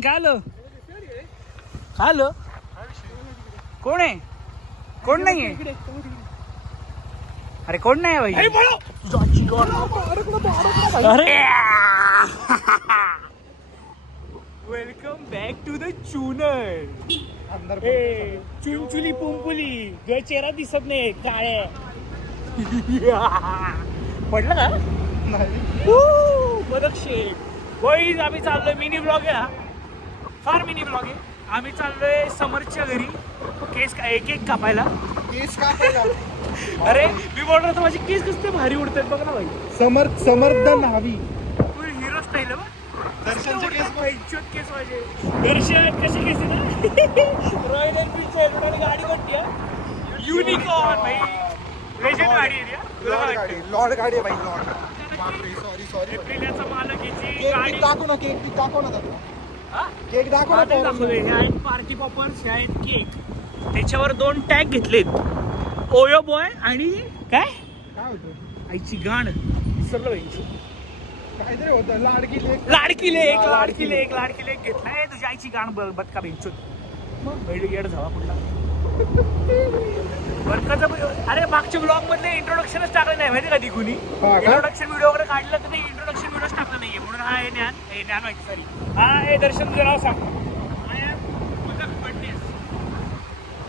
काय आलं काय आलं कोण आहे कोण नाहीये अरे कोण नाही भाई अरे वेलकम बॅक टू द चूनर चुनचुली पुंपुली ग चेहरा दिसत नाही काळे पडलं का बदक शेख वहीच आम्ही चाललोय मिनी ब्लॉग आहे हा फार मिनी ब्लॉग आहे आम्ही चाललोय समरच्या घरी केस एक एक कापायला केस कापायला अरे मी बोलणार तर माझे केस कसते भारी उडतात बघ ना भाई समर्थ न्हावी हिरो स्टाईल आहे दर्शनचे केस माझे दर्शन कसे केस आहे ना रॉयल एनफील्ड गाडी कोणती युनिकॉर्न भाई लेजेंड गाडी आहे लॉर्ड गाडी आहे भाई लॉर्ड सॉरी एप्रिलचा मालक याची केक गाडी दाखव ना केक दाखव ना केक दाखव ना हे आहेत पार्टी पॉपर्स हे आहेत केक त्याच्यावर 2 टॅग घेतलेत ओयो बॉय आणि काय होतं आईची गाण विसरलो आईची काहीतरी होतं लाडकी लेक घेतलाय तुझ्या आईची गाण बदका बेंचूत मग बैल येड झाला कुठला अरे मागच्या ब्लॉग मधले इंट्रोडक्शनच टाकलं नाही माहिती कधी कुणी इंट्रोडक्शन व्हिडिओ वगैरे काढलं तर ते इंट्रोडक्शन व्हिडिओच टाकलं नाहीये म्हणून हा हे ज्ञान व्हायची सॉरी हा हे दर्शन तुझं नाव सांग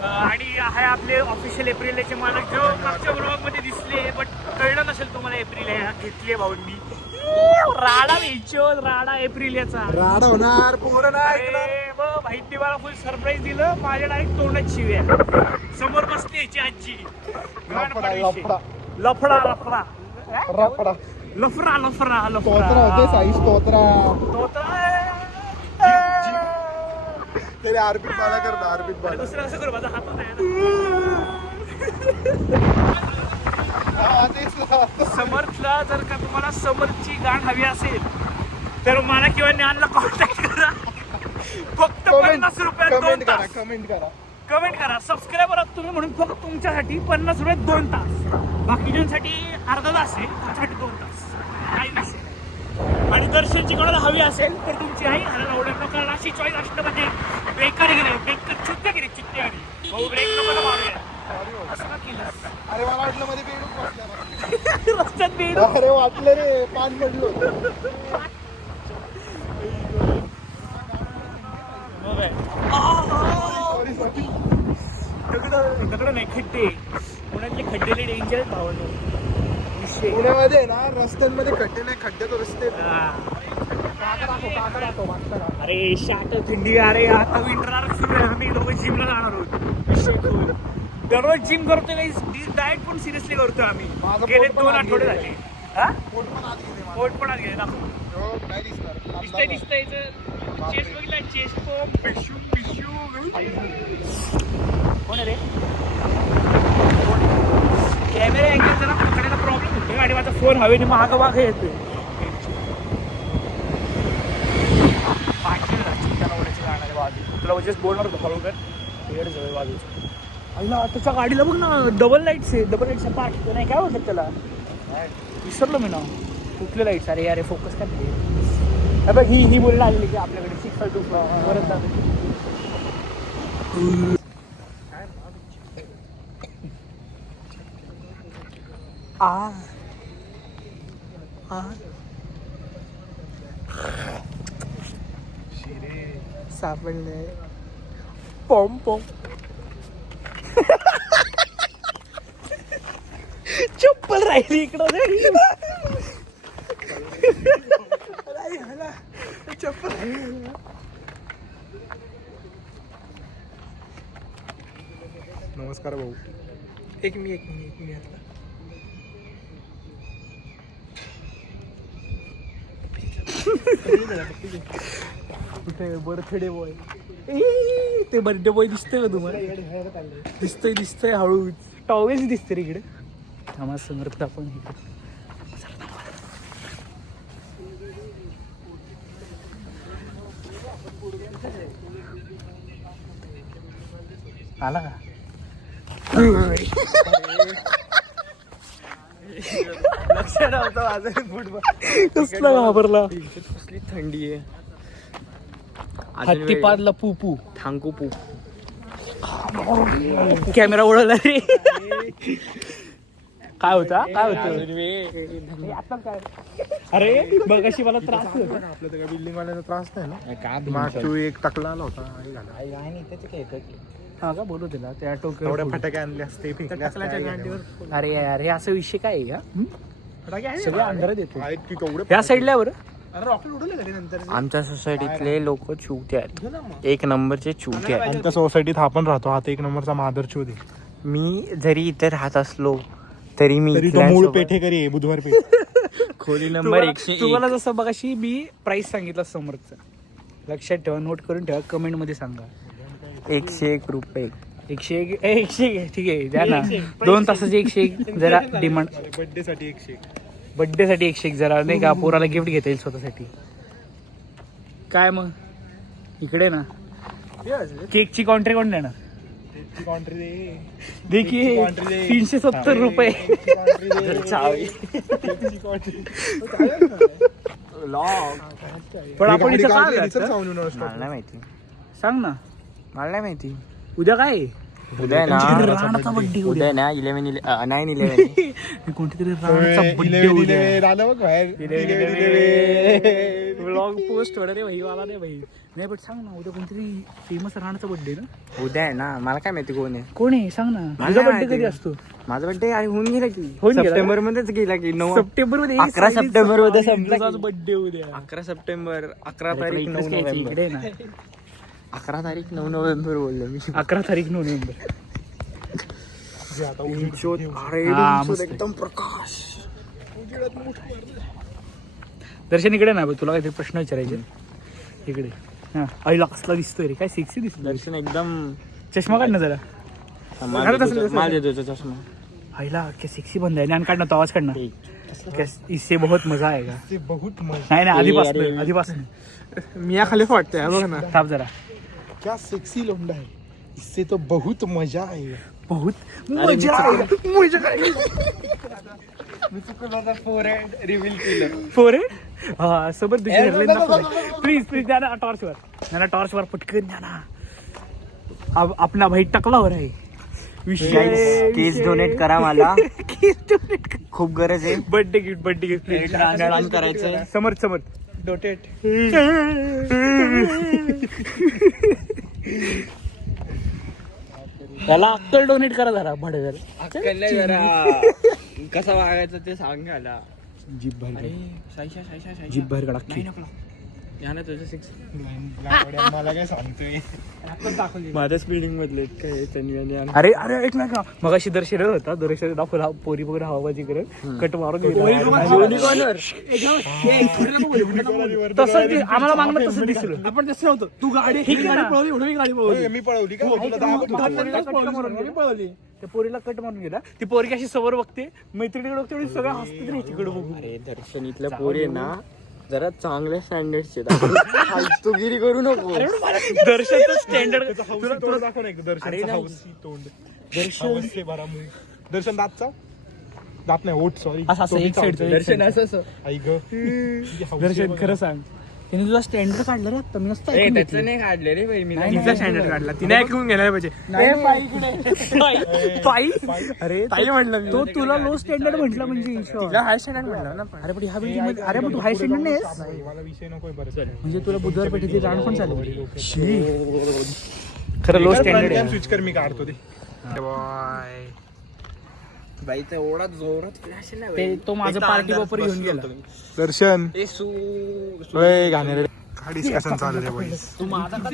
आणि हा आपले ऑफिशियल एप्रिलचे मालक जो मागच्या ब्लॉग मध्ये दिसले बट कळलं नसेल तुम्हाला एप्रिल घेतली भाऊंनी राडा वेचो राडा एप्रिल याचा राडा होणार पूर्ण भाईंनी मला फुल सरप्राईज दिलं माझ्या डायरेक्ट तोंडात शिव्या समोर बसली याची आजी लफडा होते साई स्तोत्रा त्याने आरपीट मला करता आरपीट मला दुसरं कसं करू माझा हात नाही समर्थला जर का तुम्हाला समर्थची गाण हवी असेल तर मला किंवा ज्ञानला कॉन्टॅक्ट करा फक्त 50 रुपयात कमेंट करा सबस्क्रायबर आहात तुम्ही म्हणून फक्त तुमच्यासाठी 50 रुपयात 2 तास बाकीच्यांसाठी अर्धा तास आहे तुमच्यासाठी 2 तास काही नसेल आणि दर्शनची कोणाला हवी असेल तर तुमची आई कारण अशी चॉईस असणं म्हणजे बेकार गेले बेकार चित्ते गेले चित्ते आणि भाऊ ब्रेक नको मारूया अरे मला वाटलं मध्ये बेडूक रस्त्यात बेड अरे वाटलं रे पान पडलो दगड नाही खड्डे पुण्यातले खड्डेले डेंजर भावनो पुण्यामध्ये ना रस्त्यांमध्ये खड्डे नाही खड्डे तो रस्ते अरे शाट थंडी अरे आता विंटर सुरू आहे आम्ही दोघं जिमला जाणार आहोत दररोज जिम करतोय काही डाएट पण सिरियसली करतोय आम्ही गेले 2 आठवडे झाले पोट पण आज गेले दिसतंय चेस्ट बघितला चेस्ट कोण रे कॅमेरा अँगल जरा पकडायला प्रॉब्लेम होतोय आणि माझा फोन हवेने माग येतोय तुला जस्ट बोलणार होतो खरोखर हेड जवळ बाजूचं आईला त्याच्या गाडीला बघ ना डबल लाईट्स पार्क नाही काय बोलतात त्याला विसरलो मी ना कुठले लाईट्स अरे अरे फोकस काय बघ ही बोलायला आलेली की आपल्याकडे 652 परत सापडले पॉम चप्पल राहिली इकडं चप्पल नमस्कार भाऊ एक मी आता कुठे बर्थडे बॉय ते बर्थडे बॉय दिसतंय का तुम्हाला दिसतंय हळू टॉवेल्स दिसते रे इकडे थांबा समर्थ आपण आला का लक्ष नव्हतं माझं फुटबॉल कसला घाबरला कसली थंडी आहे हत्तीपादला पुपू थांकू पू. कॅमेरा उडवला रे. काय होता अरे बघ अशी मला त्रास होतो. आपल्या त्या बिल्डिंग वाल्याचा त्रास नाही ना. मागच्या एक टकला आला होता. हा का बोलू दिला त्या एवढ्या फटाके आणले असते अरे यार हे असं विषय काय आहे का? फटाके आहे सगळे अंधारात येतो आहेत की केवढे ह्या साईडला बरं. अरे रॉकेट उडवले तरी नंतर. आमच्या सोसायटीतले लोक चुकते आहेत, एक नंबरचे चुकते आहेत. आमच्या सोसायटीत आपण राहतो. हा एक नंबरचा मादरचोद आहे. मी जरी इथे राहत असलो तरी मी तरी तो मूळ पेठेकरी आहे. बुधवार पेठ. खोली नंबर 101. तुम्हाला जसं बघाशी मी प्राइस सांगितलं समोरचं लक्षात ठेवा, नोट करून ठेवा, कमेंट मध्ये सांगा. 101 रुपये. 101 ठीक आहे द्या ना. 2 तासाचे 101 जरा डिमांड. बर्थडे साठी 101. बर्थडे साठी 101 जरा नाही का, पोराला गिफ्ट घेता येईल स्वतःसाठी. काय मग इकडे ना केकची कॉन्ट्री कोण देणार? देखिए 370 रुपये. पण आपण इथं काय जायचं? मला नाही माहिती. सांग ना. मला नाही माहिती. उद्या काय आहे? उद्या ना राणाचा बर्थडे. उद्या ना 9/11. कोणती तरी राणाचा बर्थडे उद्या. आलं बघ बाहेर. व्लॉग पोस्ट होणार रे भाई, वाला नाही भाई. नाही पण सांग ना, उद्या कोणतरी फेमस राणाचा बर्थडे ना. उद्या आहे ना, मला काय माहिती कोण आहे. कोण आहे सांग ना. मला तुझा नाही बर्थडे कधी माहिती. असतो? माझा बर्थडे अरे होऊन गेला की होऊन गेला? सप्टेंबर मध्येच गेला की 9 सप्टेंबर मध्ये 11 सप्टेंबर मध्ये संपला की. बर्थडे उद्या. 11 सप्टेंबर 11 अरे, तारीख पण 9 इथलंच घ्यायची, नोव्हेंबर. इकडे ना. 11 तारीख 9 नोव्हेंबर बोललो मी. 11 तारीख नोव्हेंबर. अरे हा, उंचोत मस्त. एकदम प्रकाश. दर्शन इकडे ना, तुला काहीतरी प्रश्न विचारायचे इकडे. हा आईला कसला दिसतोय रे, काय सेक्सी दिसतो. दर्शन एकदम चष्मा काढ ना जरा. घरात असेल तसं. माल देतो चष्मा. आईला क्या सेक्सी बंद आहे. आणि काढ ना तो आवाज काढ ना. क्या इससे बहुत मजा आएगा. ते बहुत मजा. नाही नाही अरे. आधीपासून मिया खाली वाटतंय बघ ना. थांब जरा. क्या सेक्सी लोंडा है. इससे तो बहुत मजा आहे. बहुत मजा आएगा. मजा मी चुकला फोरहेड रिव्हील केलं. फोरहेड हा सोबत प्लीज द्या ना टॉर्च वर. ना टॉर्च वर पटकन द्या ना. अब अपना भाई टकला हो रहा है. केस डोनेट करा मला. केस डोनेट खूप गरज आहे. बर्थडे गिफ्ट ट्रान्सप्लांट करायचं. समर्थ डोटेट. त्याला अक्कल डोनेट करा जरा भाडे जरा कसं वागायचं ते सांग मला. जीप भर जीप भर कडा. यानं तुझं 6 मला काय सांगतोय. माझ्याच बिल्डिंग मधले काय त्यांनी. अरे एक नाही का मग अशी दर्शन होता. दर्शन दाखवला पोरी वगैरे हवाबाजी करत कट मारून तसं आम्हाला मागणं तसं दिसलं. आपण तसं होतं. तू गाडी ठीक आहे गाडी मी पळवली का पळवली. त्या पोरीला कट मारून गेला. ती पोरगी अशी समोर बघते, मैत्रिणीकडे बघते, सगळं हसते नाही तिकडे बघून. अरे दर्शन इथल्या पोरी आहे ना जरा चांगल्या स्टँडर्डचे. फालतूगिरी करू नको. दर्शनचं स्टँडर्ड तुला दाखव ना एकदा. दर्शन हौसी तोंड. दर्शन दातचा दात नाही ओठ. सॉरी असं एक साईडचं दर्शन असं आई ग. दर्शन खरं सांग, त्याने तुझा स्टँडर्ड काढला रे आता. मी नसतं ऐकून त्याचं घेतलं. नाही काढले रे बाई मी. तिचा स्टँडर्ड काढला तिने ऐकून घ्यायला पाहिजे. अरे ताई म्हटलं तो तुला लो स्टँडर्ड म्हटलं म्हणजे हाय स्टँडर्ड म्हणलं ना. अरे पण ह्या बिल्डिंग मध्ये अरे पण तू हाय स्टँडर्ड नाही मला विषय नको बरं. म्हणजे तुला बुधवार पेठेची रान पण चालू. खरं लो स्टँडर्ड स्विच कर मी काढतो ते. बाई तर ओढा जोरात फ्लॅश नाही ते तो माझं पार्टी बॉपर घेऊन गेला. दर्शन ए गाणे डिस्कशन चालू आहे बॉईज. तू माझा का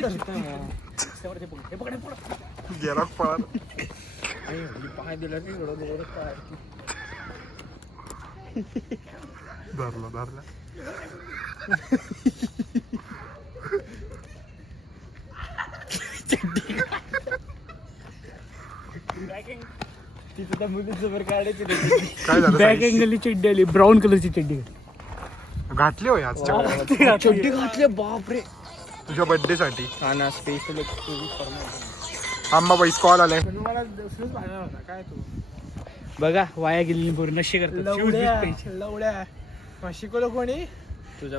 गेला पळा. पाय दिला की धरला तिथं त्या मुलीसमोर काढायची. काय झालं बॅक अँगलची चड्डी आली, ब्राऊन कलरची चड्डी घातली हो आज चड्डी घातले. बापरे. तुझ्या बर्थडे साठी. हा ना स्पेशल. आम्हा बाईस कॉल आलाय. काय तू बघा वाया गेलेली पोरी नशे करतात. लवड्या शिकवलं कोणी. तुझा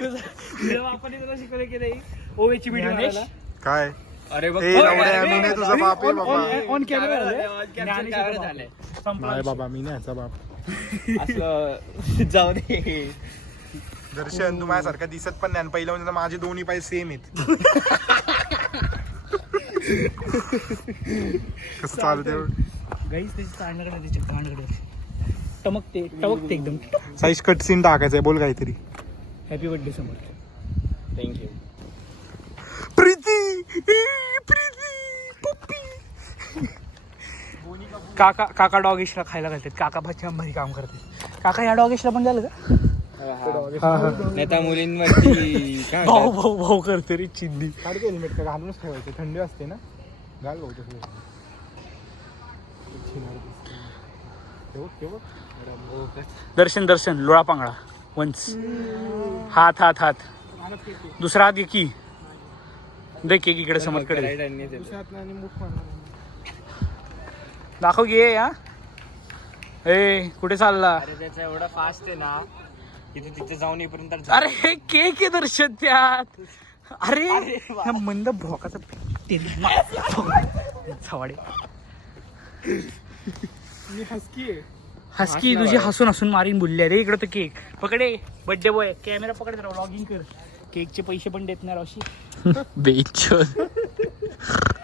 आपण तुला शिकवलं की नाही ओवेची मीठ मारायला. काय अरे बघ ए लवड्या, मी नाही तुझा बाप आहे बाबा. ऑन कॅमेरा नाही बाबा मी नाही याचा बाप. असं जाऊ दे. दर्शन तू माझ्यासारखा दिसत पण नाही आणि पहिलं म्हणजे माझे दोन्ही पाय सेम आहेत. कसं चालते गाईस त्याची कांडाकडे त्याच्या कांडाकडे टमकते एकदम. साईज कट सीन टाकायचंय, बोल काहीतरी. हॅपी बर्थडे समर्थ. थँक्यू. प्रीती काका डॉगेशला खायला घालतात. काका भाच्या भारी काम करते. काका या डॉगेशला पण झालं का? नेता मुलींवरती काय म्हणतात? भाऊ करते रे चिंदी. काढते हेल्मेट का घालूनच ठेवायचं, थंडी असते ना. घाल भाऊ दर्शन लोळा पांगळा वन्स. हात दुसरा हात की दे केक इकडे समोरकडे Right hand ने दिलं. दाखव घे. हा ए कुठे चालला? अरे त्याचा एवढा फास्ट आहे ना की तू तिथे जाऊन येईपर्यंत अरे हे केक आहे दर्शन त्यात. अरे ह्या मंद भोकाचा छवाडे. हसकी तुझी हसून मारीन बोलली. अरे इकडे तो केक पकडे. बर्थडे बॉय कॅमेरा पकड, लॉगिंग कर. केकचे पैसे पण देत नाही रावशी. बेचोद.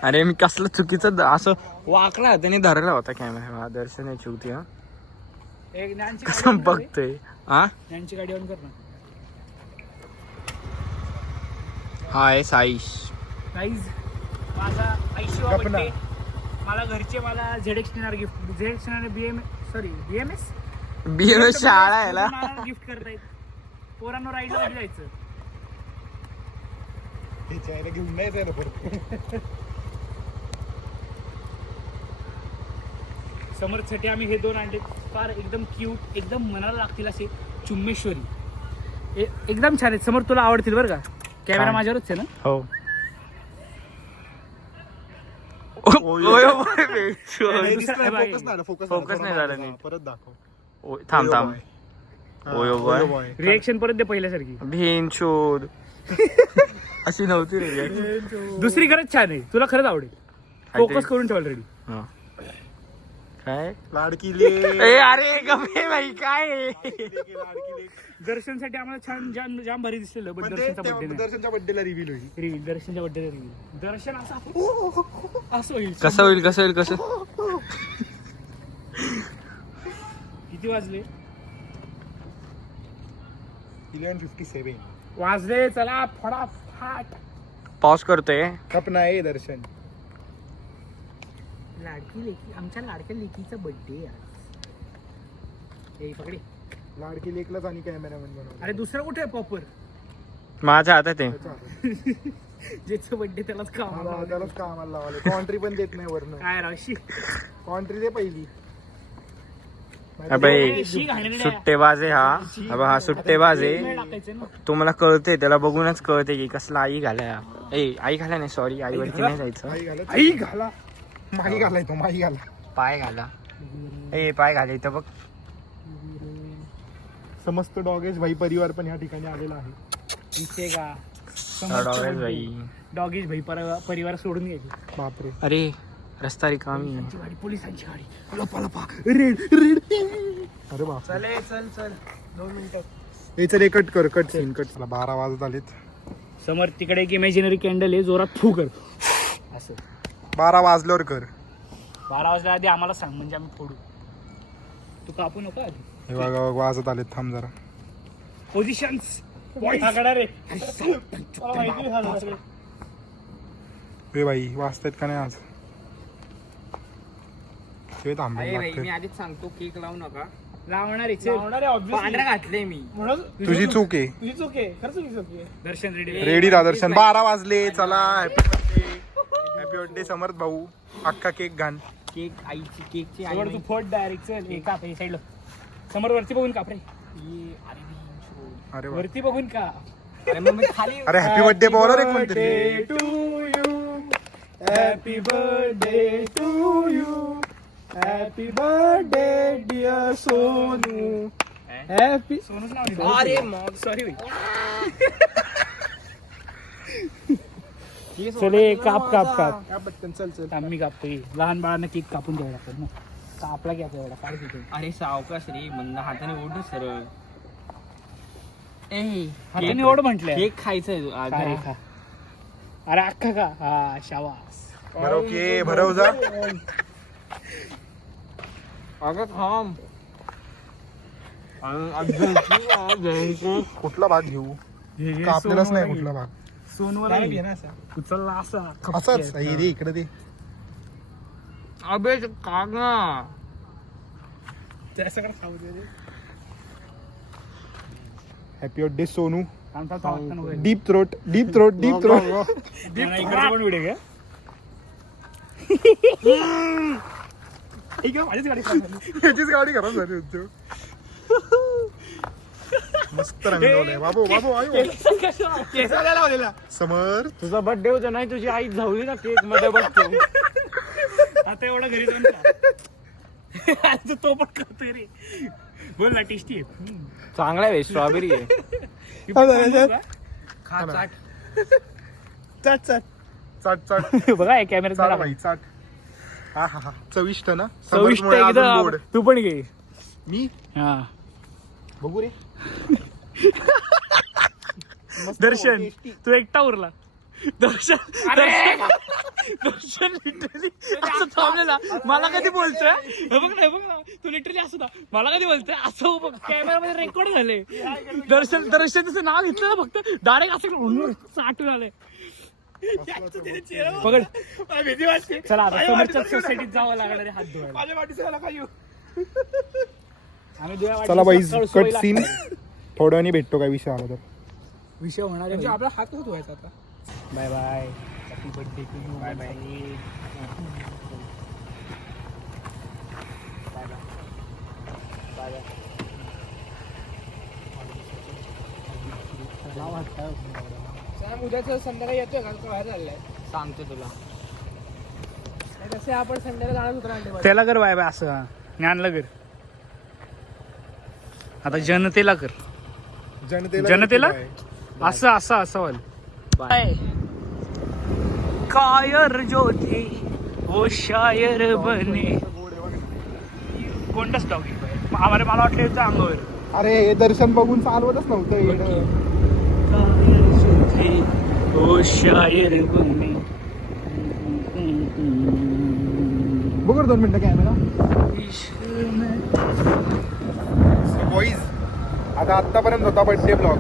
अरे मी कसलं चुकीचं असं वाकला त्याने धरला होता कॅमेरा. दर्शन याची होती. हा कसं बघतोय. हा यांची गाडी ऑन कर ना. हाय साईश. गाईज माझा 80वा बर्थडे. मला घरचे मला ZX गिफ्ट BMS शाळा आहे ना. गिफ्ट करतायत. पोरांनो राईडला कधी जायचं? घेऊन नाही जायला परत. समर्थसाठी आम्ही हे 2 आणले. फार एकदम क्यूट, एकदम मनाला लागतील असे चुम्मेश्वरी. एकदम छान आहेत. समोर तुला आवडतील बरं का. कॅमेरा माझ्यावरच आहे ना. हो. फोकस नाही झाला नीट. परत दाखव. थांब. ओयो बॉय. रिएक्शन परत दे पहिल्यासारखी. भेन शोध. अशी नव्हती रे reaction. दुसरी खरंच छान आहे. तुला खरंच आवडेल. फोकस करून ठेव ऑलरेडी. हा. काय लाडकीले. ए अरे गमे भाई काय दर्शनसाठी आम्हाला छान जाम भारी दिसलेलं. पण दर्शनचा बर्थडे दर्शनच्या बर्थडेला रिव्हील होईल. दर्शनच्या बर्थडे दर्शन असं होईल. कसं होईल कसं किती वाजले? 11:57 वाजले. चला फटाफट. पॉज करतोय. खपना आहे दर्शन. लाडकी लेकी, आमच्या लाडक्या लेकीचा बर्थडे आज. ए पकडे. लाडकी लेकलाच आणि कॅमेरामॅन बनवला. अरे दुसरं कुठे आहे पॉपर? माझ्या हातात आहे. ज्याचा बर्थडे त्यालाच कामाला. त्यालाच कामाला लावले. कॉन्ट्री पण देत नाही वरनं. काय राशी. कॉन्ट्री दे पहिली. अबे सुट्टेबाज आहे हा. अबे हा सुट्टेबाज आहे. तुम्हाला कळते, त्याला बघूनच कळते की कसला आई घालाय. आई घाला नाही, सॉरी आई वरती नाही जायचं. आई घाला. माही घालाय तो. माही घाला. पाय घाला. पाय घाला इथं बघ. समस्त डॉगेज भाई परिवार पण या ठिकाणी आलेला आहे. इथे का भाई डॉगेश भाई परिवार सोडून घ्यायचे. बापरे. अरे रस्ता रिकामी. गाडी पोलिसांची गाडी. अरे बाप. चल 2 मिनिटं. हे चल कट सीन. 12 वाजत आलेत. समोर तिकडे एक इमॅजिनरी कॅन्डल आहे. जोरात फू कर असं. 12 वाजल्यावर कर. 12 वाजल्या आधी आम्हाला सांग म्हणजे आम्ही फोडू. तू कापू नको आधी. हे बघा वाजत आलेत. थांब जरा. पोझिशन्स. हे बाई वाजतायत का नाही आज? हे थांब. मी आधीच सांगतो केक लावू नका. लावणार आहे. पांढरा घातले मी. तुझी चूक आहे. दर्शन रेडी राहा दर्शन. 12 वाजले. चला हॅपी बर्थडे समर्थ भाऊ. अख्खा केक घाण. केक आईची केकची समोर तू फोड डायरेक्ट. चल हे काप. हे साईडला समोर वरती बघून काप रे. अरे वा. वरती बघून का. अरे मग मी खाली. अरे हॅपी बर्थडे बोला रे कोणतरी. Happy birthday to you. Happy birthday dear Sonu. Happy सोनूच नाव लिहिलं. अरे मग सॉरी चले काप काप काप काय पटकन चल चल आम्ही कापतोय लहान बाळांना केक कापून द्यावं लागतं ना कापला घ्यायचा एवढा काढ तिथे अरे सावकाश रे मंद हाताने ओढ सरळ हाताने ओढ म्हटलंय केक खायचंय अरे खा अरे अख्खा का हा शाबास भरव के भरव जा अगं थांब कुठला भाग घेऊ कापलेलाच नाही कुठला भाग सोनवर उचलला असा असाच हे दे इकडे दे अबे काग ना त्याच्याकडे खाऊ दे हॅपी बर्थडे सोनू इकडे deep throat deep throat deep throat पण व्हिडिओ घ्या माझीच गाडी खराब झाली. याचीच गाडी खराब झाली होती मस्त रंगवलंय बाबू बाबू आयो केसाला लावलेला समर तुझा बर्थडे होता नाही तुझी आई धावली ना केक मध्ये बघतो आता एवढं घरी जाऊन खा. आता तो पण करतोय रे बोल ना टेस्टी आहे चांगला आहे स्ट्रॉबेरी आहे ही पण खाऊन बघू का? खा चाट चट चट चाट चाट बघा हे कॅमेरा चाट बाई चाट हा हा हा चविष्ट ना चविष्ट समर्थमुळे अजून एकदम गोड. तू पण घे मी हा बघू रे दर्शन तू एकटा उरला दर्शन दर्शन लिटरली असं थांबलेला मला कधी बोलतोय हे बघ ना तू लिटरली असं ना मला कधी बोलतोय असं बघ कॅमेरा मध्ये रेकॉर्ड झाले दर्शन दर्शनचं नाव घेतलं ना फक्त डायरेक्ट असं साठून आले पकड चला आता समोरच्या सोसायटीत जावं लागणार आहे हात धुवायला आम्ही धुवायला चला बाई सकाळ कट सोयीला सीन थोड्या वेळाने भेटतो काय विषय आला तर विषय होणार आहे आपला हात धुवायचा आता bye bye happy birthday to you bye bye उद्याच संध्याकाळी येतोय का बाहेर चाललाय सांगतो तुला तसे आपण संध्याकाळी जाणार होतो त्याला कर बाय बाय असं ज्ञानला कर आता जनतेला कर जनतेला असं असं असं वाल बाय कायर जो थे वो शायर बने कोणता स्टॉक आम्हाला मला वाटलं होतं अंगावर अरे हे दर्शन बघून चालवतच नव्हतं येणं. कायर जो थे वो शायर बने बघ रे 2 मिनिटं कॅमेरा बॉईज आता आत्तापर्यंत होता बर्थडे ब्लॉग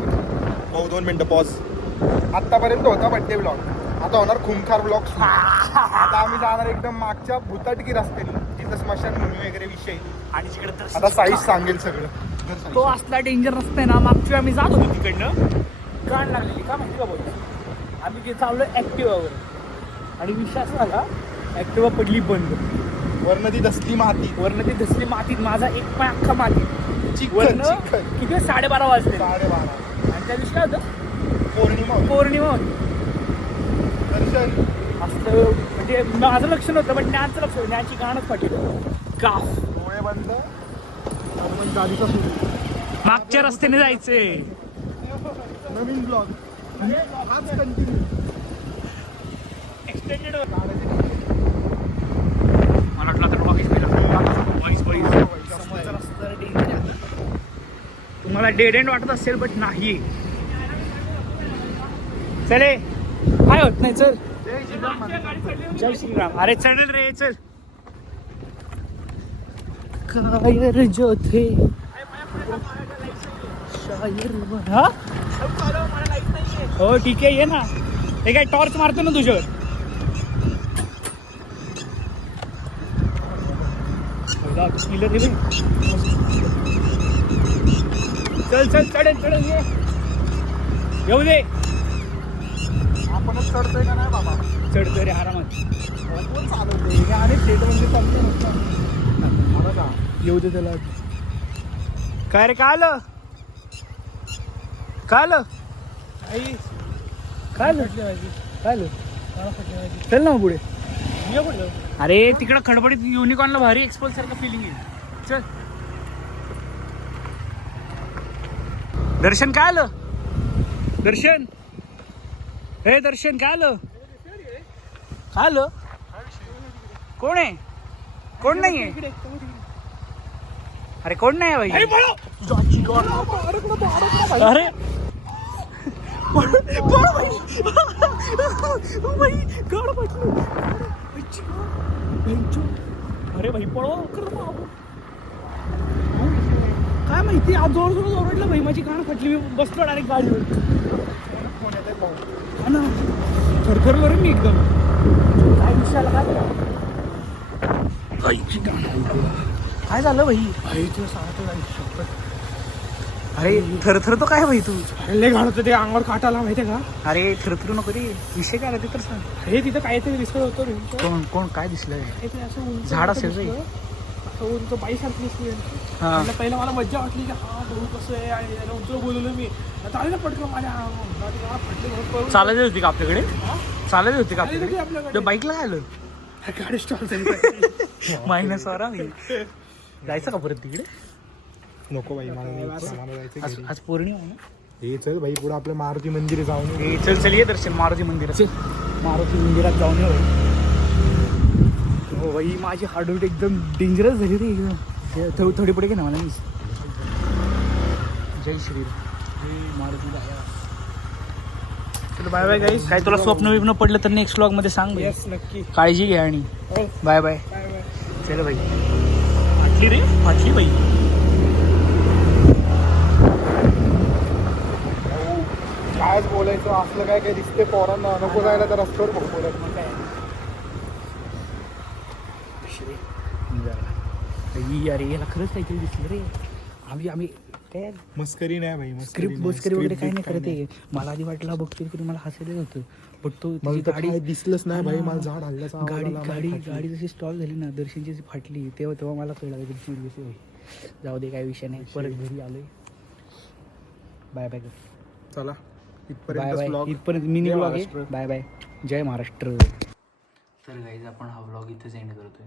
भाऊ 2 मिनिटं पॉज आत्तापर्यंत होता बर्थडे ब्लॉग आता होणार खुंखार ब्लॉग आता आम्ही जाणार एकदम मागच्या भुताटकी रस्त्याने तिथं स्मशानभूमी वगैरे विषय आणि तिकडे आता साईज सांगेल सगळं तो असला डेंजर रस्ता आहे ना मागच्या आम्ही जात होतो तिकडनं गाण लागलेली का माहिती का बोल आम्ही ते चाललो ऍक्टिवावर आणि विषय असा झाला ऍक्टिवा पडली बंद वरनं ती दसली माती वरनं ती धसली मातीत माझा एक पाय अख्खा मातीत चिखल वरनं चिखल किती 12:30 वाजले 12:30 आणि त्या दिवशी काय होतं पौर्णिमा होती. पौर्णिमा होती दर्शन असं म्हणजे माझं लक्ष नव्हतं पण ज्ञानचं लक्ष होतं ज्ञानची गाणंच पाठी काफ डोळे बंद आपण गाडीचा सुरू मागच्या रस्त्याने जायचंय नवीन ब्लॉग हाच कंटिन्यू एक्सटेंडेड मला वाटलं तर तुम्हाला डेड एंड वाटत असेल बट नाही चले काय होत नाही चल जय श्रीराम अरे चल रे चल कायर जो थे शायर हा हो ठीक आहे ये ना हे काय टॉर्च मारतो ना तुझ्यावर चल चल चढेल चढेल ये येऊ दे आपणच चढतोय का नाही बाबा चढतोय रे आरामात कोण चालवतोय आणि प्लेट म्हणजे चालतोय नुसतं का येऊ दे त्याला काय रे काय आलं काय आलं काय आलं काय आलं चल ना पुढे अरे तिकडं खडबडीत युनिकॉर्नला भारी एक्सपोज सारखं फिलिंग येईल चल दर्शन काय आलं? दर्शन, हे दर्शन काय आलं? काय आलं? कोण आहे? कोण नाहीये? अरे कोण नाही भाई? अरे अरे भाई पळो काय माहिती आज जोर जोर ओरडलं भाई, माझी कान फाटली. मी बसलो डायरेक्ट गाडीवर. हा ना, थरथरलो रे मी एकदम. काय विषयाला काय झालं भाई? तुला सांगतो. अरे थरथर तो काय भाई तू? लय घाण होतं ते, अंगावर काटाला माहितीये का? अरे थरथरू नको रे. विषय काय ते तर सांग. हे तिथं काहीतरी दिसत होतं रे. कोण कोण काय दिसलं? काहीतरी असं उंच झाड असेल रे. असं उंच बाईसारखी दिसली. हा. पहिलं मला मज्जा वाटली की हा भाऊ कसं आहे, आणि त्याला उंच बोलवलं मी. चालेल ना पटकन माझ्या फाटले म्हणून करून चालायची होती का आपल्याकडे? चालायची होती का आली होती आपल्याकडे? आपल्याकडे. बाईकला काय आलं? गाडी स्टॉल झाली. मायनस वारा जायचं का परत तिकडे? नको भाई, मला जायचं आज घरी. आज पौर्णिमा आहे ना. हे चल भाई, पुढे आपलं मारुती मंदिर जाऊन येऊ. ए, चल चल ये दर्शन मारुती मंदिरात. मारुती मंदिरात जाऊन ये भाई. हो भाई, माझी हार्टबीट एकदम डेंजरस झाली रे एकदम. थोडी पुढे घे ना मला. मी जय श्रीराम, जय मारुती बाया. चल बाय बाय गाईस. काय तुला स्वप्न विप्न पडलं तर नेक्स्ट व्लॉग मध्ये सांग भाई. येस नक्की. काळजी घे आणि हो. Bye bye. Bye bye. चल भाई. फाटली रे, फाटली भाई. काय बोलायचं असलं काय काय दिसते पोरांना, नको जायला तर रस्त्यावर बघ बोलत. मग काय अरे याला खरंच काहीतरी दिसलं रे. आम्ही काय मस्करी नाही भाई, स्क्रिप्ट बसकरी वगैरे काही नाही करते. मला आधी वाटलं बघतील तरी मला हसायला होतं. पण तो मला तर गाडी काय दिसलंच नाही भाई. मला झाड हल्ल्याचा आवाज गाडी आला, मला गाडी फाटली. गाडी जशी स्टॉल झाली ना, दर्शनची जी फाटली, तेव्हा मला कळलं की सिरियस होई. जाऊ दे, काय विषय नाही. परत घरी आलोय. Bye bye. चला बाय इथपर्यंत बाय. vlog. इथपर्यंत मिनी जय ब्लॉग महाराष्ट्र. आहे. Bye bye. जय महाराष्ट्र. तर गाईज आपण हा व्लॉग इथेच एंड करतोय.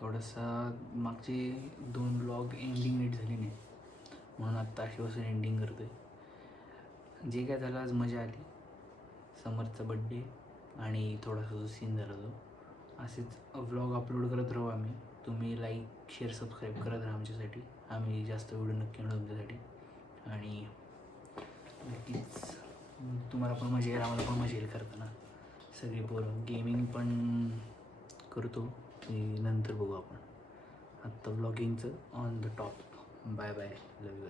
थोडंसं मागची 2 व्लॉग एंडिंग नीट झाली नाही, म्हणून आत्ता अशी बसून एंडिंग करतोय. जे काय झालं आज मजा आली. समरचा बड्डे आणि थोडासा जो सीन झाला तो. असेच व्लॉग अपलोड करत राहू आम्ही. तुम्ही लाईक शेअर सबस्क्राईब करत राहा आमच्यासाठी. आम्ही जास्त व्हिडिओ नक्की आणू तुमच्यासाठी. आणि नक्कीच तुम्हाला पण मजा येईल, आम्हाला पण मजा येईल करताना. सगळी पोरं गेमिंग पण करतो, ते नंतर बघू आपण. आत्ता ब्लॉगिंगचं on the top. Bye bye. Love you.